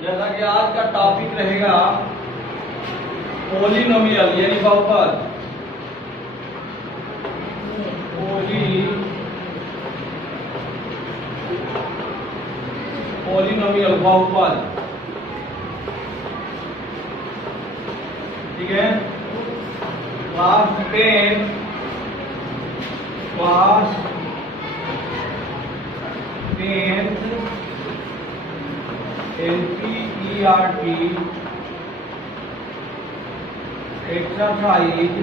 जैसा कि आज का टॉपिक रहेगा पॉलिनोमियल यानी बहुपद। पॉलिनोमियल बहुपद, ठीक है। क्लास 10th NCERT एक्सरसाइज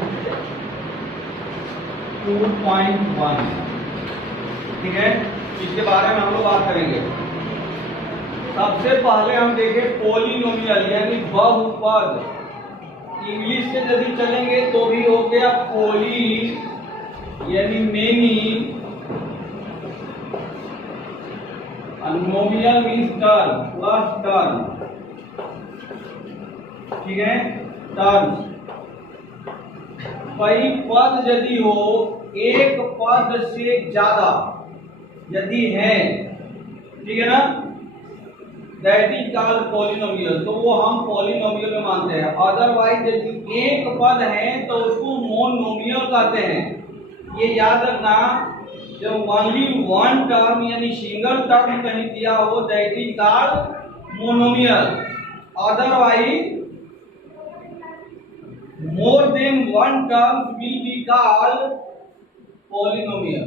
2.1, ठीक है। इसके बारे में हम लोग बात करेंगे। सबसे पहले हम देखें पॉलिनोमियल यानी बहुपद। इंग्लिश से यदि चलेंगे तो भी हो गया पॉली यानी many, नोमियल means term plus term, ठीक है। टर्म कई पद यदि हो, एक पद से ज्यादा यदि है, ठीक है ना, दैट इज कॉल्ड पॉलिनोमियल, तो वो हम पॉलिनोमियल में मानते हैं। अदरवाइज यदि एक पद है तो उसको मोनोमियल कहते हैं। ये याद रखना, जब ओनली वन टर्म यानी सिंगल टर्म कहीं दिया हो that is called monomial. Otherwise more than one term will be called polynomial.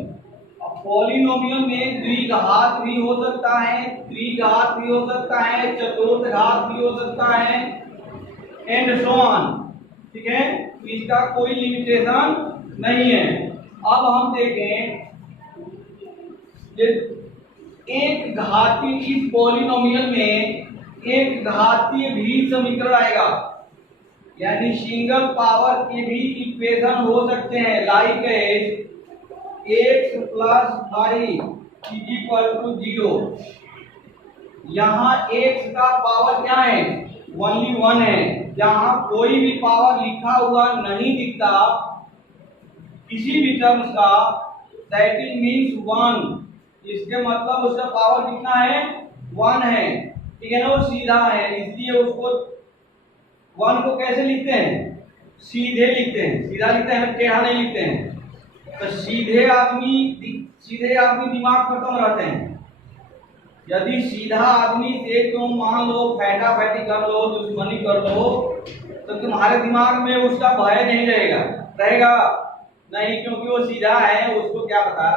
Polynomial में द्विघात भी हो सकता है, त्रिघात भी हो सकता है, चतुर्थघात भी हो सकता है, एंड सो ऑन, ठीक है। इसका कोई लिमिटेशन नहीं है। अब हम देखें एक घातीय, इस पॉलिनोमियल में एक घातीय भी समीकरण आएगा, यानी सिंगल पावर के भी इक्वेशन हो सकते हैं, like x plus 5 is equal to 0। यहाँ x का पावर क्या है, ओनली 1 है। जहां कोई भी पावर लिखा हुआ नहीं दिखता किसी भी टर्म्स का, दैट इज मीन्स 1। इसके मतलब उसका पावर कितना है, 1 है, ठीक है ना। वो सीधा है, इसलिए उसको 1 को कैसे लिखते हैं, सीधे लिखते हैं। सीधा लिखते हैं, टेढ़ा नहीं लिखते हैं। तो सीधे आदमी दिमाग खत्म रहते हैं। यदि सीधा आदमी से तुम मान लो फैटा फैटी कर लो, दुश्मनी कर लो, तो तुम्हारे दिमाग में उसका भय नहीं रहेगा नहीं, क्योंकि वो सीधा है। उसको क्या पता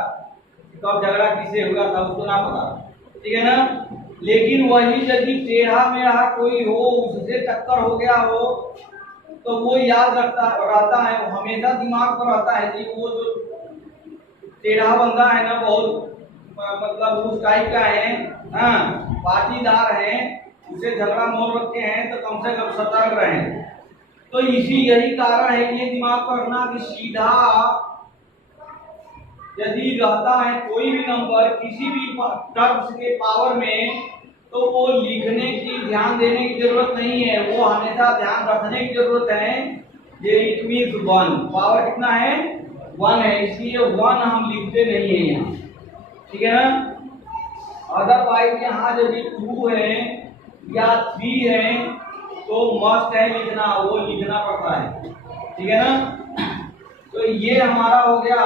कब झगड़ा किससे होगा, तब उसको ना पता, ठीक है ना। लेकिन वही यदि टेढ़ा मेढ़ा कोई हो, उससे टक्कर हो गया हो, तो वो याद रहता है, वो हमेशा दिमाग पर रहता है कि वो जो टेढ़ा बंदा है ना, बहुत मतलब उस टाइप का है, हाँ, पाटीदार है, उसे झगड़ा मोल रखे हैं, तो कम से कम सतर्क रहें। तो यही कारण है कि दिमाग पर रखना कि सीधा यदि रहता है कोई भी नंबर किसी भी टर्म्स के पावर में, तो वो लिखने की, ध्यान देने की जरूरत नहीं है, वो हमेशा ध्यान रखने की जरूरत है। ये इट मीन्स 1, पावर कितना है, 1 है, इसलिए 1 हम लिखते नहीं है यहाँ, ठीक है ना। अदरवाइज यहाँ यदि 2 है या 3 है तो मस्ट है लिखना, वो लिखना पड़ता है, ठीक है ना। तो ये हमारा हो गया।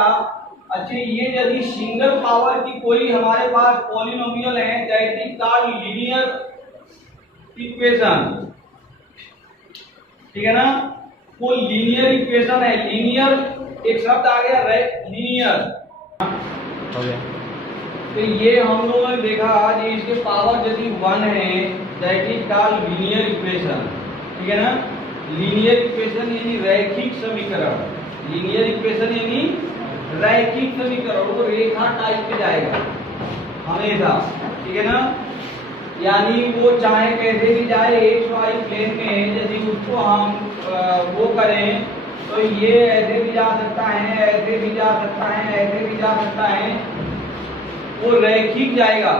अच्छा, ये यदि सिंगल पावर की कोई हमारे पास पॉलिनोमियल है, that is called linear equation, ठीक है ना। वो लीनियर इक्वेशन है। लीनियर एक शब्द आ गया, लीनियर हो गया। तो ये हम लोगों ने देखा कि इसके पावर यदि 1 है that is called linear equation, ठीक है ना। लीनियर इक्वेशन यानी रैखिक समीकरण। लीनियर इक्वेशन यानी रैखिक समीकरण, वो रेखा टाइप पे जाएगा हमेशा, ठीक है ना। यानी वो चाहे कैसे भी जाए एक्स वाई प्लेन में, यदि उसको हम वो करें तो ये ऐसे भी जा सकता है, ऐसे भी जा सकता है, ऐसे भी जा सकता है, वो रैखिक जाएगा,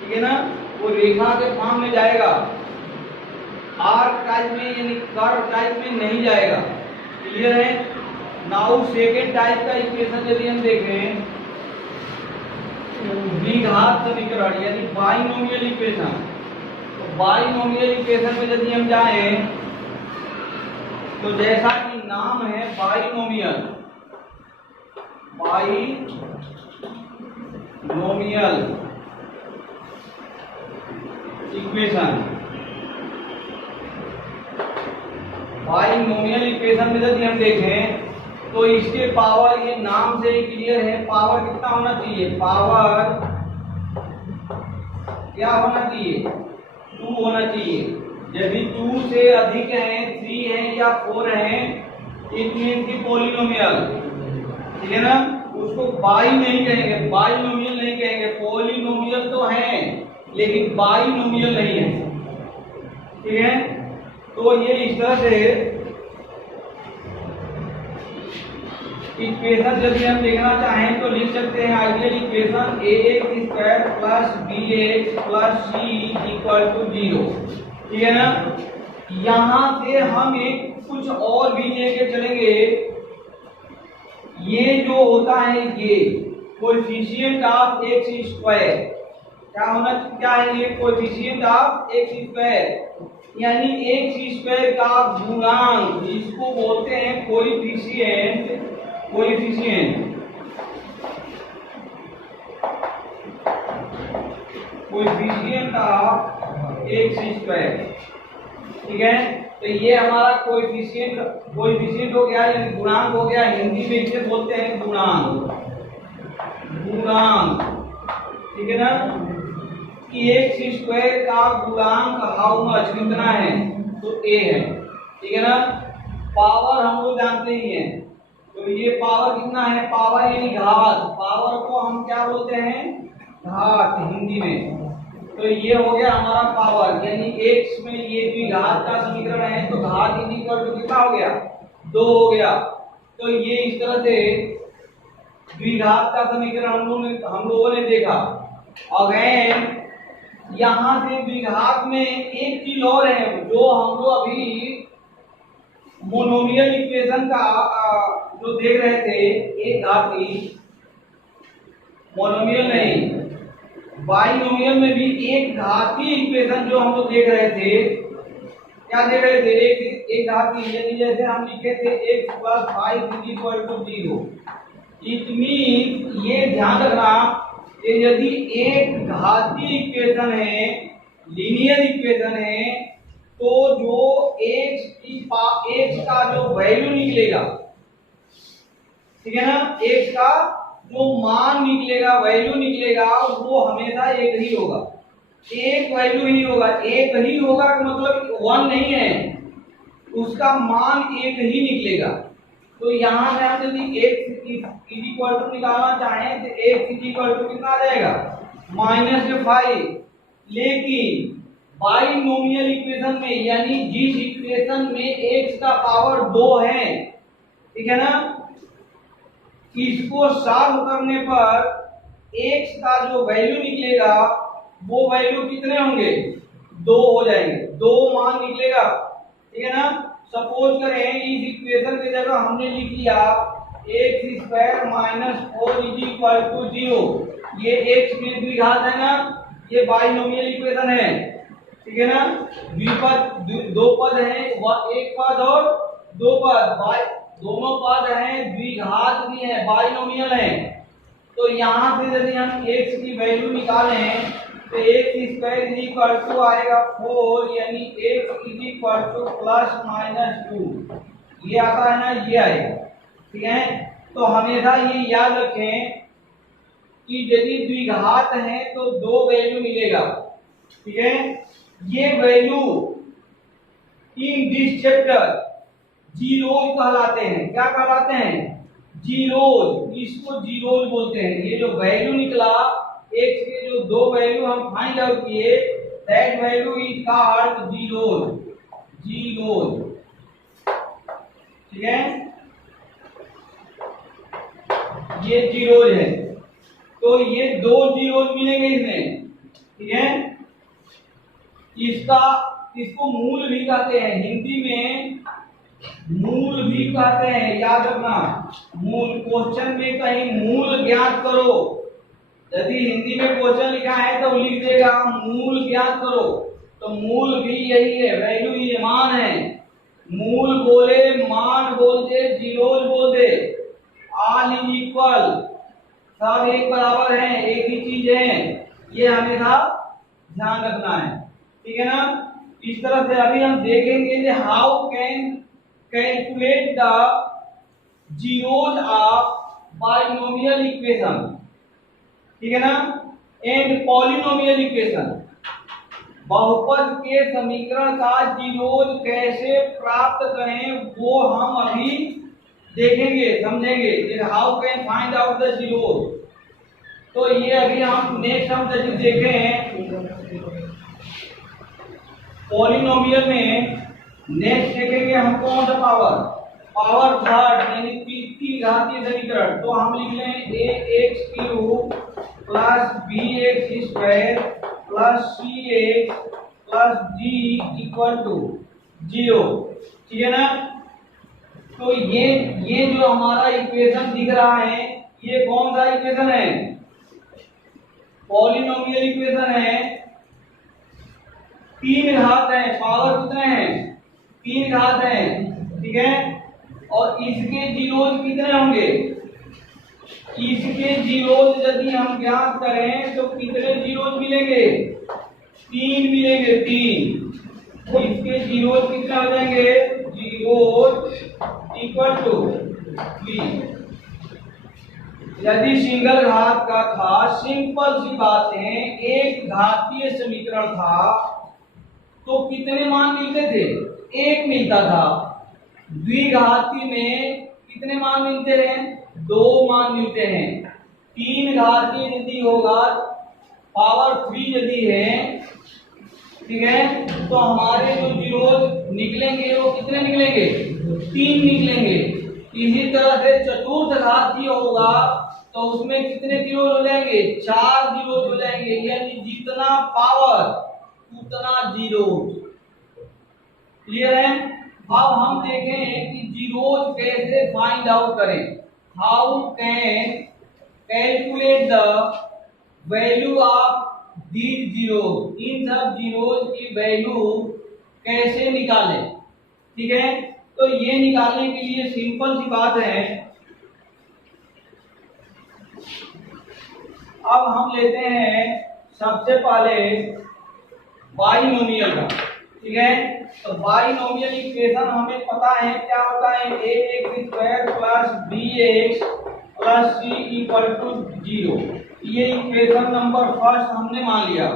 ठीक है ना। वो रेखा के फॉर्म में जाएगा, आर्क टाइप में यानी कर्व टाइप में नहीं जाएगा, क्लियर है। नाउ सेकेंड टाइप का इक्वेशन यदि हम देखें, द्विघात समीकरण यानी बाइनोमियल इक्वेशन, तो बाइनोमियल इक्वेशन में यदि हम जाएं तो जैसा कि नाम है binomial, binomial equation, binomial equation में यदि हम देखें तो इसके पावर, ये नाम से ही क्लियर है, पावर कितना होना चाहिए, पावर क्या होना चाहिए, 2 होना चाहिए। यदि 2 से अधिक है, 3 है या 4 है, इट मीन की पॉलिनोमियल, ठीक है ना। उसको बाई नहीं कहेंगे, बाइनोमियल नहीं कहेंगे। पॉलिनोमियल तो है लेकिन बाइनोमियल नहीं है, ठीक है। तो ये इस तरह से इक्वेशन यदि हम देखना चाहें तो लिख सकते हैं ideal equation ax² plus bx plus c equal to 0, ठीक है ना। यहाँ से हम एक कुछ और भी लेके चलेंगे। ये जो होता है ये कोएफिशिएंट ऑफ x², क्या होना, क्या है ये कोएफिशिएंट ऑफ x², यानी x² का गुणांक, इसको बोलते हैं कोएफिशिएंट, कोएफिशिएंट ऑफ x², ठीक है। तो ये हमारा कोएफिशिएंट हो गया, यानी गुणांक हो गया। हिंदी में इसे बोलते हैं गुणांक, गुणांक, ठीक है ना। कि x² का गुणांक हाउ मच, कितना है, तो a है, ठीक है ना। पावर हम लोग जानते ही हैं, तो ये पावर कितना है, पावर यानी घात, पावर को हम क्या बोलते हैं, घात हिंदी में। तो ये हो गया हमारा पावर, यानी x में ये द्विघात का समीकरण है, तो घात इक्वल टू कितना हो गया, 2 हो गया। तो ये इस तरह से द्विघात का समीकरण हम लोगों ने देखा। अगेन यहाँ से द्विघात में एक चीज और है जो हम लोग अभी मोनोमियल इक्वेशन का जो देख रहे थे, एक घाती, मोनोमियल नहीं, बाइनोमियल में भी एक घाती इक्वेशन जो हम लोग देख रहे थे, क्या देख रहे थे, एक घाती, यानी जैसे हम लिखे थे x + 5 = 0। इट मीन, ये ध्यान रखना कि यदि एक घाती इक्वेशन है, लीनियर इक्वेशन है, तो जो x का जो वैल्यू निकलेगा, ठीक है ना, x का जो मान निकलेगा, वैल्यू निकलेगा, वो हमेशा एक ही होगा, एक वैल्यू ही होगा। एक ही होगा का मतलब 1 नहीं है, उसका मान एक ही निकलेगा। तो यहाँ से हम यदि x इक्वल टू निकालना चाहें तो x इक्वल टू कितना आ जाएगा, -5। लेकिन बाइनोमियल इक्वेशन में, यानी जिस इक्वेशन में x का पावर 2 है, ठीक है ना, इसको सॉल्व करने पर x का जो वैल्यू निकलेगा वो वैल्यू कितने होंगे, 2 हो जाएंगे, 2 मान निकलेगा, ठीक है ना। सपोज करें इस इक्वेशन की जगह हमने लिख लिया x² - 4 = 0। ये x में द्विघात है ना, ये बाइनोमियल इक्वेशन है, ठीक है ना। द्विपद, 2 पद है, एक पद और 2 पद, दोनों पद हैं, द्विघात भी है, बाइनोमियल है। तो यहाँ से यदि हम x की वैल्यू निकालें तो x² = आएगा 4, यानी x = ±2, ये आता है ना, ये आएगा, ठीक है। तो हमेशा ये याद रखें कि यदि द्विघात है तो 2 वैल्यू मिलेगा, ठीक है। ये value in this chapter zeros कहलाते हैं। क्या कहलाते हैं, जीरोज, इसको जीरोज बोलते हैं। ये जो वैल्यू निकला x के, जो 2 वैल्यू हम फाइंड आउट किए, that value is called zeros, zeros, ठीक है, ये जीरोज है। तो ये 2 जीरोज मिलेंगे इसमें, ठीक है। इसको मूल भी कहते हैं, हिंदी में मूल भी कहते हैं, याद रखना। मूल, क्वेश्चन में कहीं मूल ज्ञात करो, यदि हिंदी में क्वेश्चन लिखा है तो लिख देगा मूल ज्ञात करो, तो मूल भी यही है, वैल्यू ये मान है। मूल बोले, मान बोल दे, जीरोज बोल दे, ऑल इज इक्वल, सब एक बराबर है, एक ही चीज है, ये हमेशा ध्यान रखना है। ठीक है ना। इस तरह से अभी हम देखेंगे how can calculate the zeros of binomial equation, ठीक है ना, एंड पॉलिनोमियल इक्वेशन। बहुपद के समीकरण का जीरोज कैसे प्राप्त करें वो हम अभी देखेंगे, समझेंगे। How can find out the zeros, तो ये अभी हम नेक्स्ट हम जैसे देखे हैं पॉलिनोमियल में, नेक्स्ट देखेंगे हम कौन सा पावर थर्ड यानी तीसरी घातीय समीकरण। तो हम लिख लें ax³ plus bx² plus cx plus d equal to 0, ठीक है ना। तो ये जो हमारा इक्वेशन दिख रहा है, ये कौन सा इक्वेशन है? पॉलिनोमियल इक्वेशन है। तीन घात है, पावर कितने हैं? तीन घात है, ठीक है। और इसके जीरोज कितने होंगे? इसके जीरोज यदि हम ज्ञात करें तो कितने जीरोज मिलेंगे? तीन मिलेंगे, तीन। इसके जीरोज कितने हो जाएंगे? Zeros equal to 3। यदि सिंगल घात का था, सिंपल सी बात है, एक घातीय समीकरण था तो कितने मान मिलते थे? एक मिलता था। द्विघाती में कितने मान मिलते हैं? दो मान मिलते हैं। तीन घातीय यदि होगा, पावर 3 यदि है, ठीक है, तो हमारे जो जीरोज निकलेंगे वो कितने निकलेंगे? 3 निकलेंगे। इसी तरह से चतुर्थ घातीय होगा तो उसमें कितने जीरोज हो जाएंगे? 4 जीरोज हो जाएंगे, यानी जितना पावर उतना जीरो। क्लियर है। अब हम देखें कि जीरोज कैसे फाइंड आउट करें। How can calculate the value of these zero, इन सब जीरोज की वैल्यू कैसे निकालें, ठीक है। तो ये निकालने के लिए सिंपल सी बात है, अब हम लेते हैं सबसे पहले बाइनोमियल का, ठीक है। तो बाइनोमियल इक्वेशन हमें पता है क्या होता है, ax² plus bx plus c equal to 0। ये इक्वेशन नंबर फर्स्ट हमने मान लिया,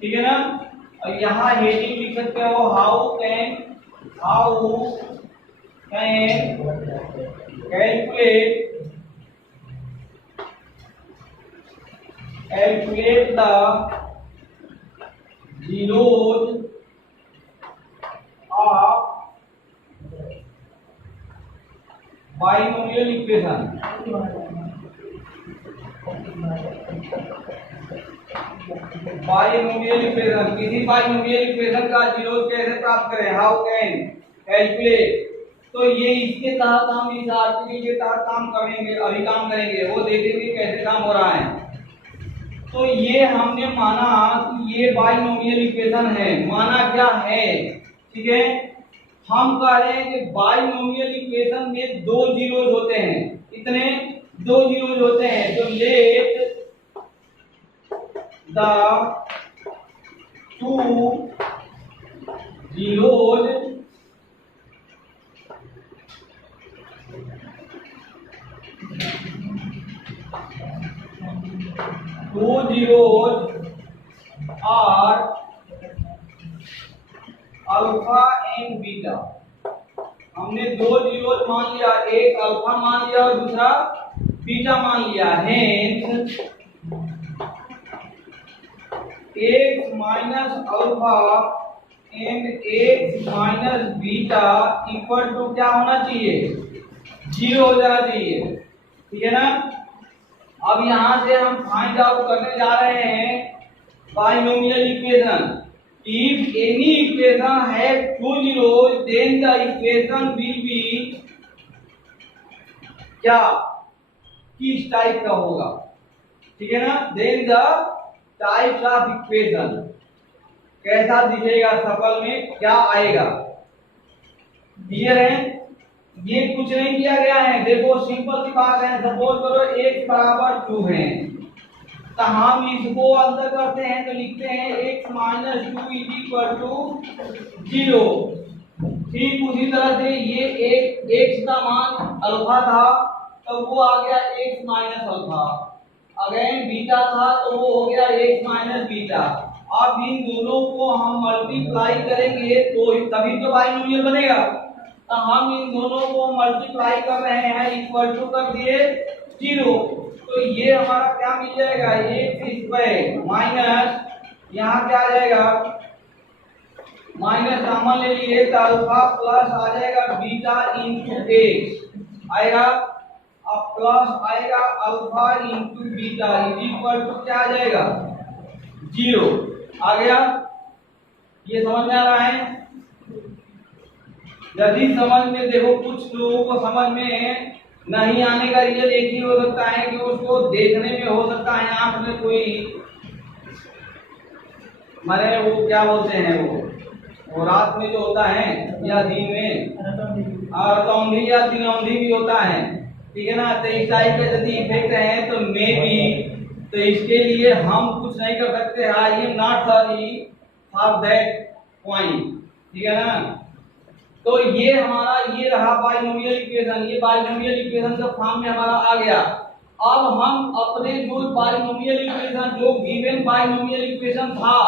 ठीक है ना। और यहाँ हेडिंग लिख सकते हो how can calculate the zeros of binomial equation. Binomial equation, किसी बाइनोमियल इक्वेशन का जीरोज कैसे प्राप्त करें? How can calculate. तो ये इसके तहत हम इस आर्टिकल के तहत काम करेंगे, अभी काम करेंगे, वो देखेंगे कैसे काम हो रहा है। तो ये हमने माना कि ये बाइनोमियल इक्वेशन है, माना क्या है, ठीक है। हम कह रहे हैं कि बाइनोमियल इक्वेशन में दो जीरोज होते हैं। कितने? दो जीरोज होते हैं। तो let the two zeros are alpha and beta. हमने दो जीरोज मान लिया, एक अल्फा मान लिया और दूसरा बीटा मान लिया। Hence x minus alpha and x minus beta equal to क्या होना चाहिए? 0 हो जाना चाहिए, ठीक है ना। अब यहां से हम फाइंड आउट करने जा रहे हैं binomial equation. If any equation has two zeros, then the equation will be क्या? किस टाइप का होगा, ठीक है ना। Then the types of equation, कैसा दिखेगा, सफल में क्या आएगा। क्लियर है? ये कुछ नहीं किया गया है, देखो सिंपल सी बात है। सपोज करो x बराबर 2 है, तो हम इसको अंदर करते हैं तो लिखते हैं x minus 2 is equal to 0। ठीक उसी तरह से ये एक x का मान अल्फा था तो वो आ गया x minus alpha, again beta था तो वो हो गया x माइनस बीटा। अब इन दोनों को हम मल्टीप्लाई करेंगे तो तभी तो बाइनोमियल बनेगा। तो हम इन दोनों को मल्टीप्लाई कर रहे हैं, इक्वल टू कर दिए 0। तो ये हमारा क्या मिल जाएगा, एक्स स्क्वायर माइनस यहाँ क्या आ जाएगा, माइनस कॉमन ले लिए तो अल्फा प्लस आ जाएगा बीटा इंटू एक्स आएगा, अब प्लस आएगा alpha into beta is equal to क्या आ जाएगा 0 आ गया। ये समझ में आ रहा है? यदि समझ में, देखो कुछ लोगों को समझ में नहीं आने का रीजन एक ही हो सकता है कि उसको देखने में हो सकता है आंख में कोई माने वो क्या बोलते हैं वो रात में जो होता है या दिन में और औंधी या तिनौंधी भी होता है, ठीक है ना। तो इस टाइप के यदि इफेक्ट है तो मे बी, तो इसके लिए हम कुछ नहीं कर सकते। I am not sorry for that point, ठीक है ना। तो ये हमारा ये रहा बाइनोमियल इक्वेशन, ये बाइनोमियल इक्वेशन का फॉर्म में हमारा आ गया। अब हम अपने जो बाइनोमियल इक्वेशन, जो गिवन बाइनोमियल इक्वेशन था,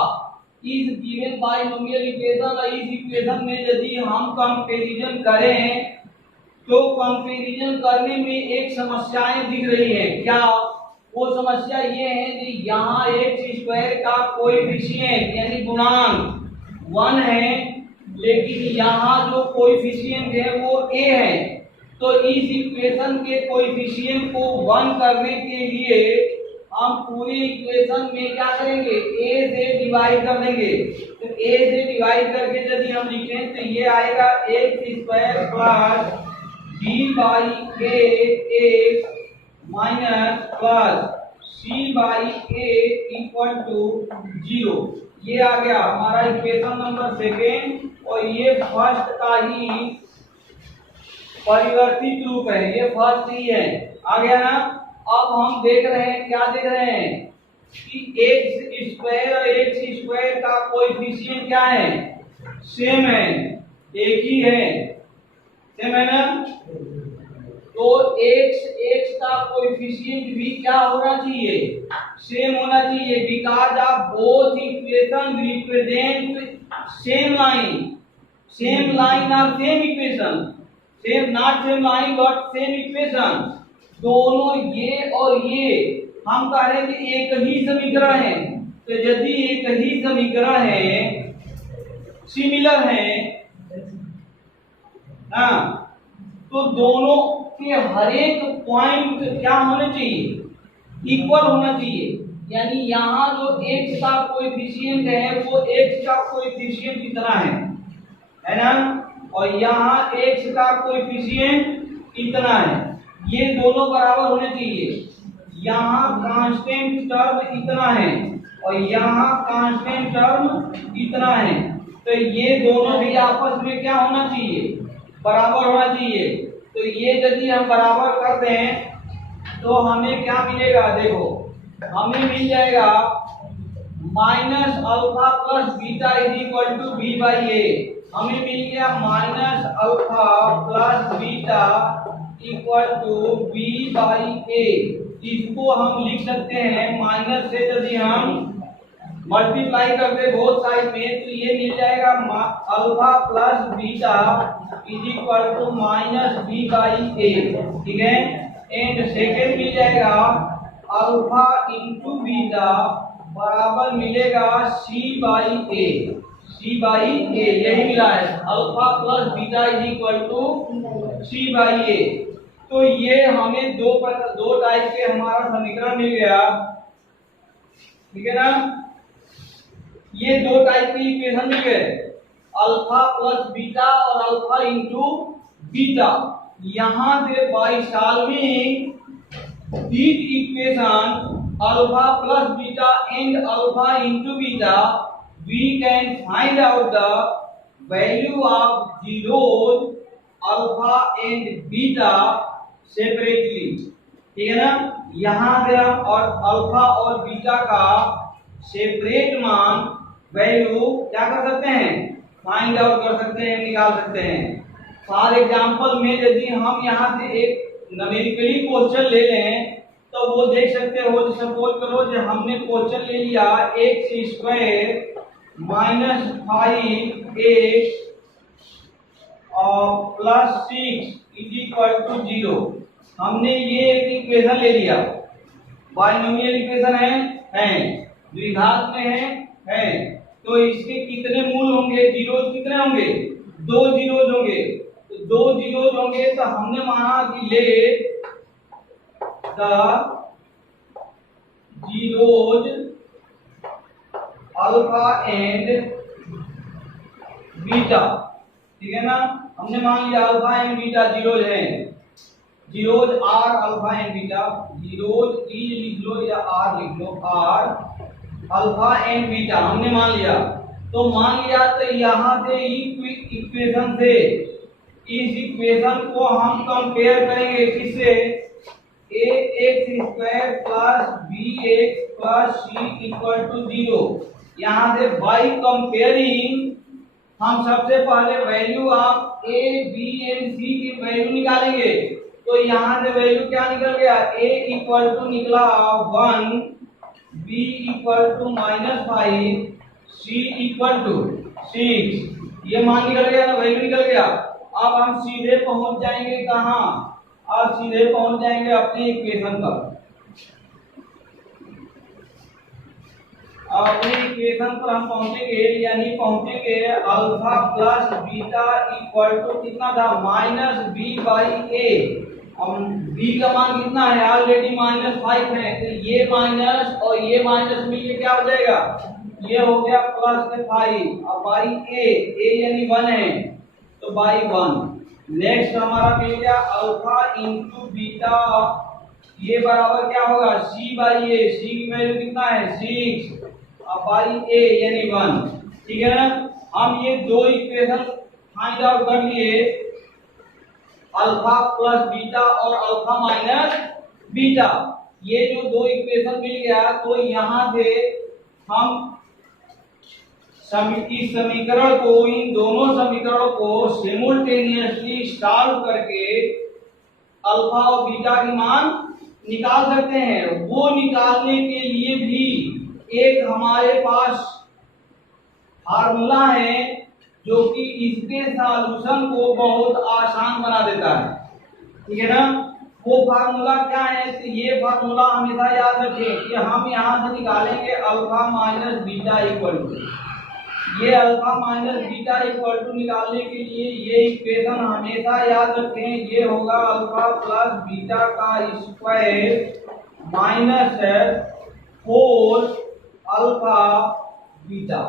इस गिवन बाइनोमियल इक्वेशन और इस इक्वेशन में यदि हम कंपैरिजन करें तो कंपैरिजन करने में एक समस्याएं दिख रही है। क्या वो समस्या ये है कि यहाँ एक्स स्क्वायर का कोएफिशिएंट यानी गुणांक 1 है, लेकिन यहाँ जो कोएफिशिएंट है वो a है। तो इस इक्वेशन के कोएफिशिएंट को 1 करने के लिए हम पूरी इक्वेशन में क्या करेंगे, a से डिवाइड कर देंगे। तो a से डिवाइड करके यदि हम लिखें तो ये आएगा x square plus b by a minus plus c by a equal to 0। ये आ गया हमारा इक्वेशन नंबर 2 और ये फर्स्ट का ही परिवर्तित रूप है, ये फर्स्ट ही है। आ गया ना। अब हम देख रहे हैं, क्या देख रहे हैं कि एक्स स्क्वायर और एक्स स्क्वायर का कोएफिशिएंट क्या है, सेम है, एक ही है, सेम है ना। तो x का कोएफिशिएंट भी क्या होना चाहिए, सेम होना चाहिए, because of both equation represent same line और same equation, same not same line but same equation. दोनों ये और ये हम कह रहे हैं कि एक ही समीकरण है। तो यदि एक ही समीकरण है, सिमिलर है ना, तो दोनों के हर एक पॉइंट क्या होना चाहिए, इक्वल होना चाहिए। यानी यहाँ जो x का कोएफिशिएंट है वो x का कोएफिशिएंट कितना है ना, और यहाँ x का कोएफिशिएंट कितना है, ये दोनों बराबर होने चाहिए। यहाँ कांस्टेंट टर्म इतना है और यहाँ कांस्टेंट टर्म इतना है, तो ये दोनों भी आपस में क्या होना चाहिए, बराबर होना चाहिए। तो ये यदि हम बराबर कर दें तो हमें क्या मिलेगा, देखो हमें मिल जाएगा minus alpha plus beta is equal to b by a. हमें मिल गया minus alpha plus beta equal to b by a. इसको हम लिख सकते हैं माइनस से यदि हम मल्टीप्लाई करते बोथ साइड में तो ये मिल जाएगा alpha plus beta is equal to minus B by a, ठीक है। एंड सेकेंड मिल जाएगा अल्फा इंटू बीटा बराबर मिलेगा सी बाई ए, सी बाई ए, यही मिला है, alpha plus beta is equal to C by ए। तो ये हमें दो टाइप के हमारा समीकरण मिल गया, ठीक है ना। ये दो टाइप की इक्वेशन मिल गए, अल्फा प्लस बीटा और अल्फा इंटू बीटा। यहाँ से by solving this equation alpha plus beta and alpha into beta, we can find out the value of zeros alpha and beta separately. ठीक है ना, यहां से हम और अल्फा और बीटा का सेपरेट मान वैल्यू क्या कर सकते हैं, फाइंड आउट कर सकते हैं, निकाल सकते हैं। फॉर एग्जांपल में यदि हम यहां से एक न्यूमेरिकली क्वेश्चन ले लें तो वो देख सकते हो, सपोज करो जो हमने क्वेश्चन ले लिया x² माइनस 5x और प्लस 6 इज इक्वल टू 0। हमने ये एक इक्वेशन ले लिया, बाइनोमियल इक्वेशन है द्विघात में है। तो इसके कितने मूल होंगे, जीरोज कितने होंगे, 2 जीरोज होंगे। तो 2 जीरोज होंगे तो हमने माना कि let the zeros alpha and beta. ठीक है ना, हमने मान लिया अल्फा एंड बीटा जीरोज हैं, zeros are alpha and beta. Zeros ई लिख लो या आर लिख लो, आर अल्फा एंड बीटा हमने मान लिया। तो मान लिया तो यहाँ से इक्वेशन से इस इक्वेशन को हम कंपेयर करेंगे किससे, ax² plus bx plus c equal to 0। यहाँ से बाई कंपेयरिंग हम सबसे पहले value of a b and c की वैल्यू निकालेंगे। तो यहाँ से वैल्यू क्या निकल गया, a इक्वल टू निकला 1, b equal to -5, c equal to 6। ये मान निकल गया ना, वैल्यू निकल गया। अब हम सीधे पहुंच जाएंगे कहाँ, अब सीधे पहुंच जाएंगे अपने इक्वेशन पर। अपने इक्वेशन पर हम पहुंचेंगे, यानी पहुंचेंगे alpha plus beta equal to कितना था, -b/a। अब b का मान कितना है, ऑलरेडी -5 है, तो ये माइनस और ये माइनस मिलके क्या हो जाएगा, ये हो गया +5। अब बाई a यानी 1 है तो बाई 1। नेक्स्ट हमारा मिल गया अल्फा इंटू बीटा, ये बराबर क्या होगा, c/a। c की वैल्यू कितना है, 6 और बाई a यानी 1। ठीक है ना, हम ये दो इक्वेशन फाइंड आउट कर लिए, अल्फा प्लस बीटा और अल्फा माइनस बीटा। ये जो दो इक्वेशन मिल गया, तो यहाँ से हम इस समीकरण को, इन दोनों समीकरणों को सिमुलटेनियसली सॉल्व करके अल्फा और बीटा की मान निकाल सकते हैं। वो निकालने के लिए भी एक हमारे पास फार्मूला है जो कि इसके सॉल्यूशन को बहुत आसान बना देता है। ठीक है ना, वो फार्मूला क्या है, तो ये फार्मूला हमेशा याद रखें कि हम यहाँ से निकालेंगे alpha minus beta equal to, ये alpha minus beta equal to निकालने के लिए ये इक्वेशन हमेशा याद रखें, ये होगा अल्फा प्लस बीटा का स्क्वायर माइनस 4 अल्फा बीटा।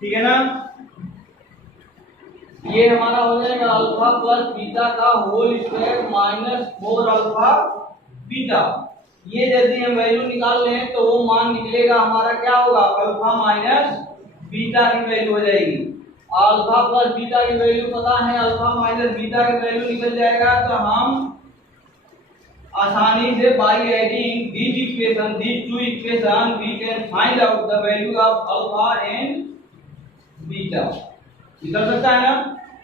ठीक है ना, ये हमारा हो जाएगा अल्फा प्लस बीटा का whole square minus 4 alpha beta. ये यदि हम वैल्यू निकाल लें तो वो मान निकलेगा हमारा क्या होगा, अल्फा माइनस बीटा की वैल्यू हो जाएगी। अल्फा प्लस बीटा की वैल्यू पता है, अल्फा माइनस बीटा की वैल्यू निकल जाएगा। तो हम आसानी से by adding these two equation we can find out the value of alpha and beta। निकल सकता है ना।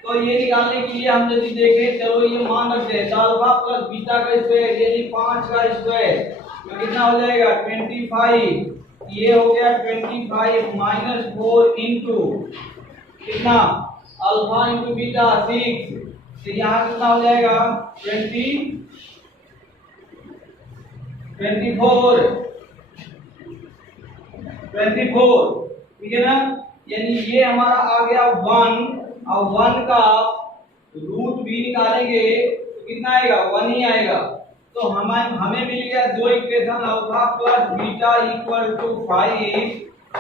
तो ये निकालने के लिए हम यदि देखें, चलो ये मान रखते हैं, अल्फा प्लस बीटा का स्क्वायर यानी 5 का स्क्वायर तो कितना हो जाएगा 25। ये हो गया 25 माइनस 4 इंटू कितना, अल्फा इंटू बीटा 6। तो यहाँ कितना हो जाएगा 24। ठीक है ना, यानी ये हमारा आ गया 1। अब 1 का रूट भी निकालेंगे तो कितना आएगा, 1 ही आएगा। तो हमें मिल गया दो equation, alpha plus beta equal to 5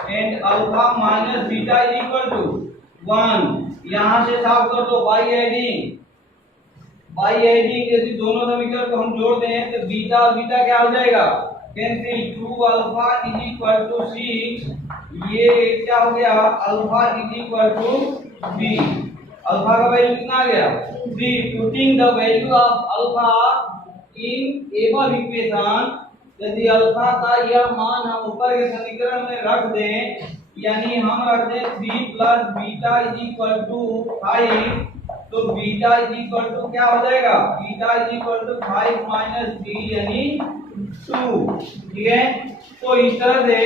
and alpha minus beta equal to 1। यहाँ से साफ कर दो बाई एडिंग यदि दोनों समीकरण को हम जोड़ दें तो बीटा और बीटा क्या हो जाएगा, cancel. 2 alpha is equal to 6, ये क्या हो गया, alpha is equal to b. Alpha का वैल्यू कितना आ गया, 3। Putting the value of alpha in above equation, यदि अल्फा का यह मान हम ऊपर के समीकरण में रख दें, यानी हम रख दें 3 plus beta is equal to 5, तो बीटा इज इक्वल टू क्या हो जाएगा, beta is equal to 5 minus 3 यानी 2। ठीक है, तो इस तरह से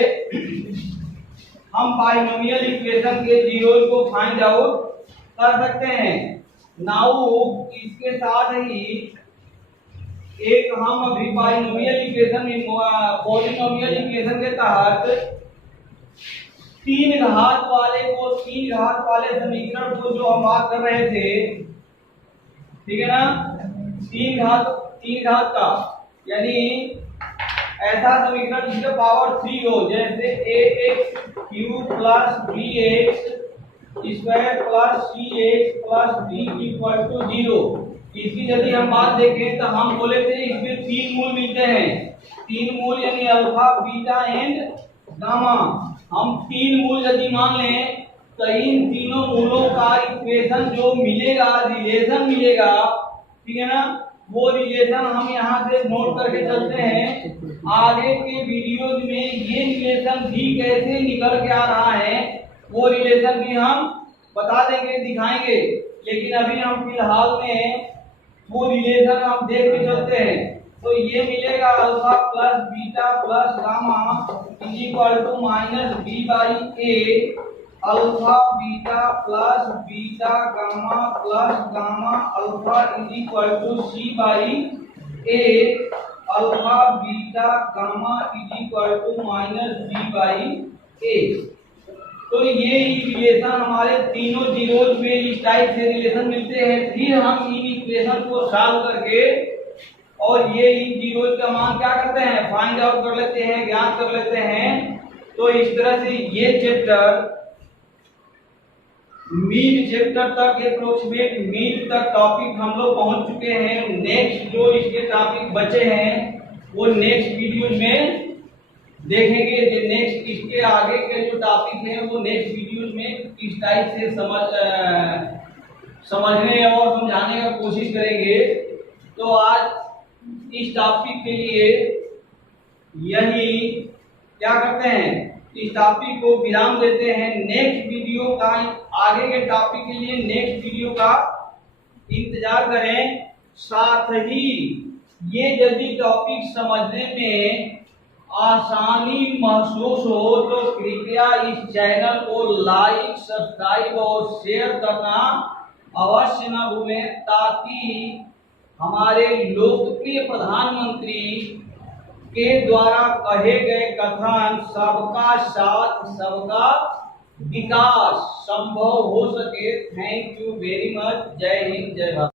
हम बाइनोमियल इक्वेशन के जीरोस को फाइंड आउट कर सकते हैं। नाउ इसके साथ ही एक हम अभी बाइनोमियल इक्वेशन में पॉलिनोमियल इक्वेशन के तहत 3 घात वाले समीकरण को जो हम बात कर रहे थे, ठीक है ना, 3 घात का, यानी ऐसा समीकरण जिसके पावर 3 हो, जैसे ax cube plus bx square plus cx plus d equal to 0। इसकी यदि हम बात देखें तो हम बोले थे इसमें 3 मूल मिलते हैं। 3 मूल यानी अल्फा, बीटा एंड गामा। हम 3 मूल यदि मान लें तो इन तीनों मूलों का इक्वेशन जो मिलेगा, रिलेशन मिलेगा, ठीक है ना, वो रिलेशन हम यहाँ से नोट करके चलते हैं। आगे के वीडियोज में ये रिलेशन भी कैसे निकल के आ रहा है वो रिलेशन भी हम बता देंगे, दिखाएंगे। लेकिन अभी हम फिलहाल में वो रिलेशन हम देख के चलते हैं। तो ये मिलेगा alpha plus beta plus gamma is equal to minus B by A. Alpha beta plus beta gamma plus gamma alpha is equal to C by A. Alpha beta gamma is equal to minus B by ए। तो ये relation हमारे तीनों zeros में इस type से relation मिलते हैं। फिर हम इन इक्वेशन को सॉल्व करके और ये इन जीरोज का मान क्या करते हैं, फाइंड आउट कर लेते हैं, ज्ञात कर लेते हैं। तो इस तरह से ये चैप्टर मिड चैप्टर तक, अप्रोक्सीमेट मिड तक टॉपिक हम लोग पहुंच चुके हैं। नेक्स्ट जो इसके टॉपिक बचे हैं वो नेक्स्ट वीडियो में देखेंगे। नेक्स्ट इसके आगे के जो टॉपिक हैं वो नेक्स्ट वीडियो में किस टाइप से समझने और समझाने का कोशिश करेंगे। तो आज इस टॉपिक के लिए यही क्या करते हैं, इस टॉपिक को विराम देते हैं। नेक्स्ट वीडियो का, आगे के टॉपिक के लिए नेक्स्ट वीडियो का इंतजार करें। साथ ही ये यदि टॉपिक समझने में आसानी महसूस हो तो कृपया इस चैनल को लाइक, सब्सक्राइब और शेयर करना अवश्य न भूलें, ताकि हमारे लोकप्रिय प्रधानमंत्री के द्वारा कहे गए कथन सबका साथ सबका विकास संभव हो सके। Thank you very much. जय हिंद, जय भारत।